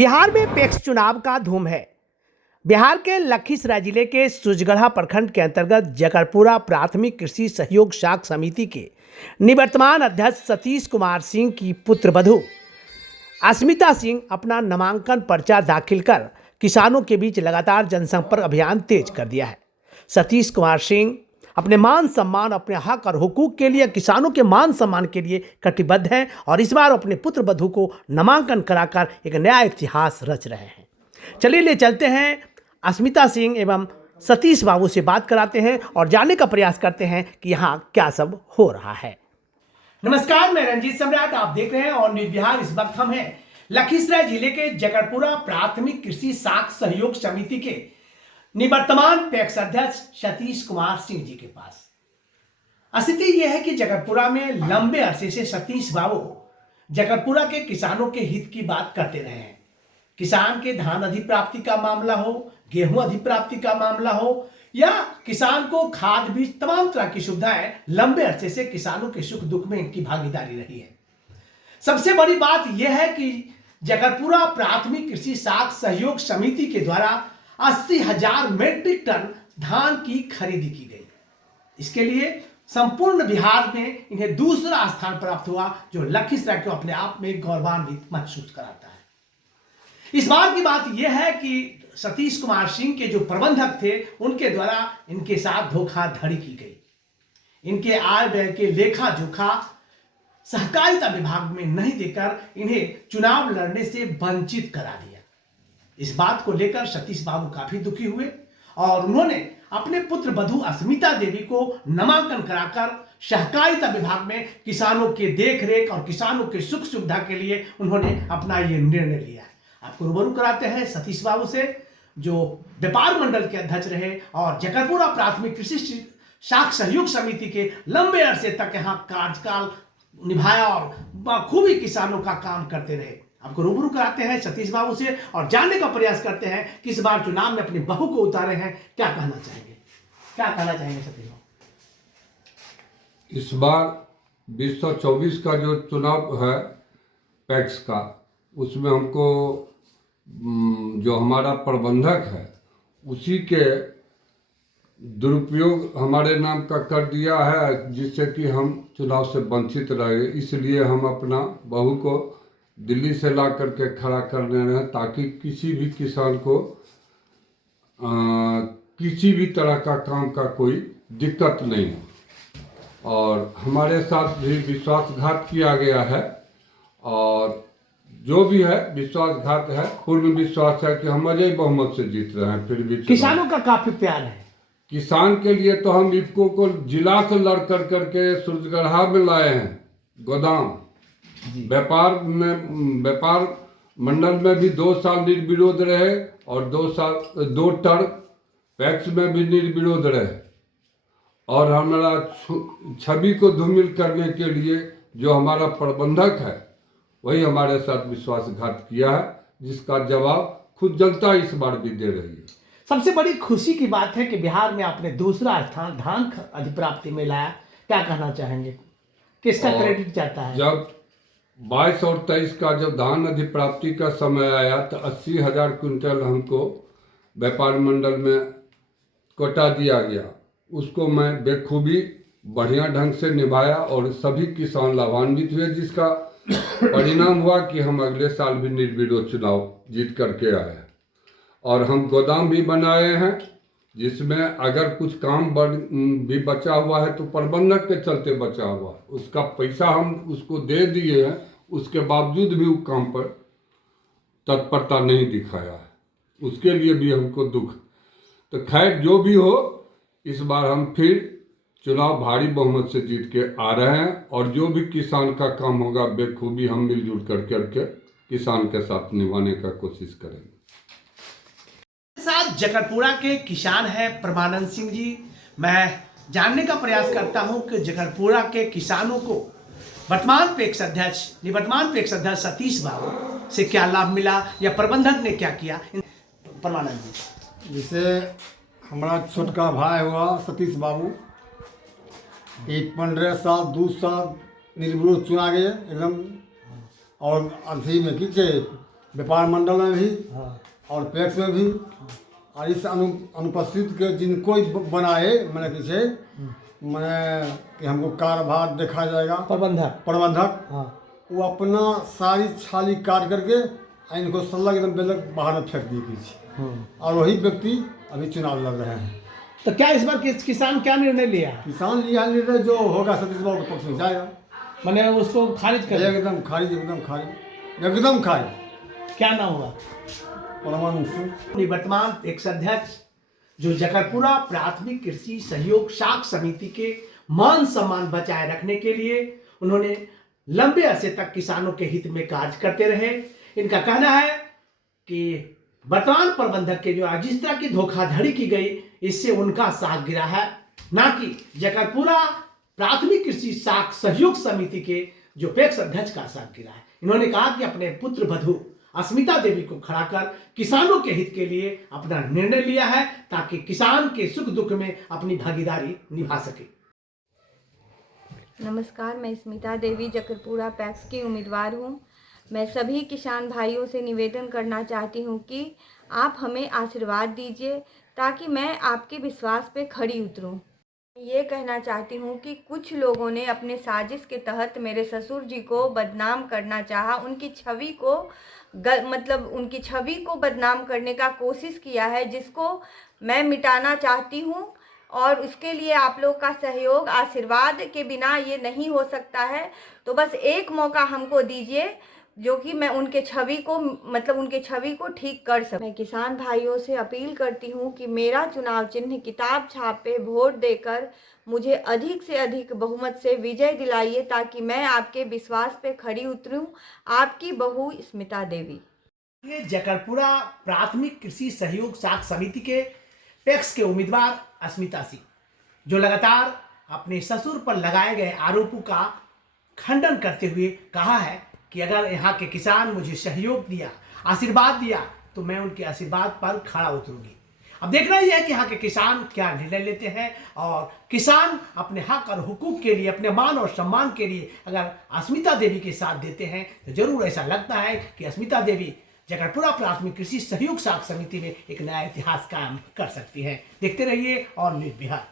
बिहार में पैक्स चुनाव का धूम है। बिहार के लखीसराय जिले के सुजगढ़ा प्रखंड के अंतर्गत जकरपुरा प्राथमिक कृषि सहयोग शाख समिति के निवर्तमान अध्यक्ष सतीश कुमार सिंह की पुत्रवधू अस्मिता सिंह अपना नामांकन पर्चा दाखिल कर किसानों के बीच लगातार जनसंपर्क अभियान तेज कर दिया है। सतीश कुमार सिंह अपने मान सम्मान, अपने हक और हुकूक के लिए, किसानों के मान सम्मान के लिए कटिबद्ध हैं और इस बार अपने पुत्र वधू को नामांकन कराकर एक नया इतिहास रच रहे हैं। चलिए ले चलते हैं अस्मिता सिंह एवं सतीश बाबू से बात कराते हैं और जानने का प्रयास करते हैं कि यहाँ क्या सब हो रहा है। नमस्कार, मैं रंजीत सम्राट, आप देख रहे हैं और न्यूज बिहार। इस वक्त हम हैं लखीसराय जिले के जकरपुरा प्राथमिक कृषि शाख सहयोग समिति के निवर्तमान पैक्स अध्यक्ष सतीश कुमार सिंह जी के पास। स्थिति यह है कि जकरपुरा में लंबे अरसे से सतीश बाबू जकरपुरा के किसानों के हित की बात करते रहे हैं। किसान के धान अधिप्राप्ति का मामला हो, गेहूं अधिप्राप्ति का मामला हो या किसान को खाद बीज, तमाम तरह की सुविधाएं लंबे अरसे से किसानों के सुख दुख में इनकी भागीदारी रही है। सबसे बड़ी बात यह है कि जकरपुरा प्राथमिक कृषि शाख सहयोग समिति के द्वारा 80,000 मीट्रिक टन धान की खरीदी की गई। इसके लिए संपूर्ण बिहार में इन्हें दूसरा स्थान प्राप्त हुआ, जो लखीसराय को अपने आप में गौरवान्वित महसूस कराता है। इस बार की बात यह है कि सतीश कुमार सिंह के जो प्रबंधक थे, उनके द्वारा इनके साथ धोखाधड़ी की गई। इनके आय व्यय के लेखा जोखा सहकारिता विभाग में नहीं देकर इन्हें चुनाव लड़ने से वंचित करा दिया। इस बात को लेकर सतीश बाबू काफी दुखी हुए और उन्होंने अपने पुत्र वधू अस्मिता देवी को नामांकन कराकर सहकारिता विभाग में किसानों के देखरेख और किसानों के सुख सुविधा के लिए उन्होंने अपना ये निर्णय लिया है। आपको रूबरू कराते हैं सतीश बाबू से, जो व्यापार मंडल के अध्यक्ष रहे और जकरपुरा प्राथमिक कृषि शाख सहयोग समिति के लंबे अरसे तक यहाँ कार्यकाल निभाया और बखूबी किसानों का काम करते रहे। आपको रूबरू कराते हैं सतीश बाबू से और जानने का प्रयास करते हैं कि इस बार चुनाव में अपनी बहू को उतारे हैं, क्या कहना चाहेंगे, सतीश बाबू? इस बार 2024 का जो चुनाव है पैक्स का, उसमें हमको जो हमारा प्रबंधक है उसी के दुरुपयोग हमारे नाम का कर दिया है, जिससे कि हम चुनाव से वंचित रहे। इसलिए हम अपना बहू को दिल्ली से ला करके खड़ा कर ले रहे हैं, ताकि किसी भी किसान को किसी भी तरह का काम का कोई दिक्कत नहीं हो। और हमारे साथ भी विश्वासघात किया गया है और जो भी है विश्वासघात है। पूर्ण विश्वास है कि हम अजय बहुमत से जीत रहे हैं। फिर भी किसानों का काफी प्यार है। किसान के लिए तो हम इफ्को को जिला से लड़ कर करके सुरजगढ़ा में लाए हैं। गोदाम व्यापार मंडल में भी 2 साल निर्विरोध रहे और 2 टर्म पैक्स में भी निर्विरोध रहे। और हमारा छवि को धूमिल करने के लिए जो हमारा प्रबंधक है वही हमारे साथ विश्वासघात किया है, जिसका जवाब खुद जनता इस बार भी दे रही है। सबसे बड़ी खुशी की बात है कि बिहार में आपने दूसरा स्थान धान अधिप्राप्ति में लाया। क्या कहना चाहेंगे, किसका क्रेडिट चाहता है? जब 22 और 23 का जब धान अधिप्राप्ति का समय आया तो 80,000 क्विंटल हमको व्यापार मंडल में कोटा दिया गया। उसको मैं बेखूबी बढ़िया ढंग से निभाया और सभी किसान लाभान्वित हुए, जिसका परिणाम हुआ कि हम अगले साल भी निर्विरोध चुनाव जीत करके आए। और हम गोदाम भी बनाए हैं, जिसमें अगर कुछ काम भी बचा हुआ है तो प्रबंधक के चलते बचा हुआ, उसका पैसा हम उसको दे दिए हैं, उसके बावजूद भी वो काम पर तत्परता नहीं दिखाया है। उसके लिए भी हमको दुख। तो खैर जो भी हो, इस बार हम फिर चुनाव भारी बहुमत से जीत के आ रहे हैं और जो भी किसान का काम होगा बेखूबी हम मिलजुल करके किसान के साथ निभाने का कोशिश करेंगे। साथ जकरपुरा के किसान हैं परमानंद सिंह जी। मैं जानने का प्रयास करता हूं कि जकरपुरा के किसानों को निवर्तमान पैक्स अध्यक्ष सतीश बाबू से क्या लाभ मिला या प्रबंधक ने क्या किया। परमानंद जी, जैसे हमारा छोटका भाई हुआ सतीश बाबू, 15 साल 2 साल निर्विरोध चुना गए एकदम, और अथी में की व्यापार मंडल में भी हाँ और पैक्स में भी। और इस अनुपस्थित के जिनको बनाए मैंने किसे मैंने कि हमको कार्यभार देखा जाएगा प्रबंधक हाँ वो अपना सारी छाली काट करके आ इनको सल्ला एकदम बेलक बाहर में फेंक दिए पीछे। और वही व्यक्ति अभी चुनाव लड़ रहे हैं। तो क्या इस बार किसान क्या निर्णय लिया? किसान लिया निर्णय जो होगा सतीश बाबू के पक्ष में जाएगा। मैंने उसको खारिज कर दिया। एकदम खारिज एकदम खारिज एकदम खारिज। क्या नाम हुआ? परमानंद सिंह। निवर्तमान पैक्स अध्यक्ष जो जकरपुरा प्राथमिक कृषि सहयोग शाख समिति के मान सम्मान बचाए रखने के लिए उन्होंने लंबे अरसे तक किसानों के हित में कार्य करते रहे। इनका कहना है कि वर्तमान प्रबंधक के जो जिस तरह की धोखाधड़ी की गई इससे उनका साख गिरा है, ना कि जकरपुरा प्राथमिक कृषि शाख सहयोग समिति के जो पैक्स अध्यक्ष का साख गिरा है। इन्होंने कहा कि अपने पुत्र वधू अस्मिता देवी को खड़ा कर किसानों के हित के लिए अपना निर्णय लिया है ताकि किसान के सुख दुख में अपनी भागीदारी निभा सके। नमस्कार, मैं स्मिता देवी जकरपुरा पैक्स की उम्मीदवार हूं। मैं सभी किसान भाइयों से निवेदन करना चाहती हूं कि आप हमें आशीर्वाद दीजिए ताकि मैं आपके विश्वास पे खड़ी उतरूं। ये कहना चाहती हूँ कि कुछ लोगों ने अपने साजिश के तहत मेरे ससुर जी को बदनाम करना चाहा, उनकी छवि को उनकी छवि को बदनाम करने का कोशिश किया है, जिसको मैं मिटाना चाहती हूँ। और उसके लिए आप लोग का सहयोग आशीर्वाद के बिना ये नहीं हो सकता है। तो बस एक मौका हमको दीजिए जो कि मैं उनके छवि को ठीक कर सकूं। मैं किसान भाइयों से अपील करती हूँ कि मेरा चुनाव चिन्ह किताब छाप पे वोट देकर मुझे अधिक से अधिक बहुमत से विजय दिलाइए ताकि मैं आपके विश्वास पे खड़ी उतरूं। आपकी बहू स्मिता देवी। ये जकरपुरा प्राथमिक कृषि सहयोग शाख समिति के पैक्स के उम्मीदवार अस्मिता सिंह जो लगातार अपने ससुर पर लगाए गए आरोपों का खंडन करते हुए कहा है कि अगर यहाँ के किसान मुझे सहयोग दिया, आशीर्वाद दिया तो मैं उनके आशीर्वाद पर खड़ा उतरूंगी। अब देखना यह है कि यहाँ के किसान क्या निर्णय लेते हैं और किसान अपने हक और हुकूक के लिए, अपने मान और सम्मान के लिए अगर अस्मिता देवी के साथ देते हैं तो जरूर ऐसा लगता है कि अस्मिता देवी जकरपुरा प्राथमिक कृषि सहयोग शाख समिति में एक नया इतिहास कायम कर सकती है। देखते रहिए और न्यूज़ बिहार।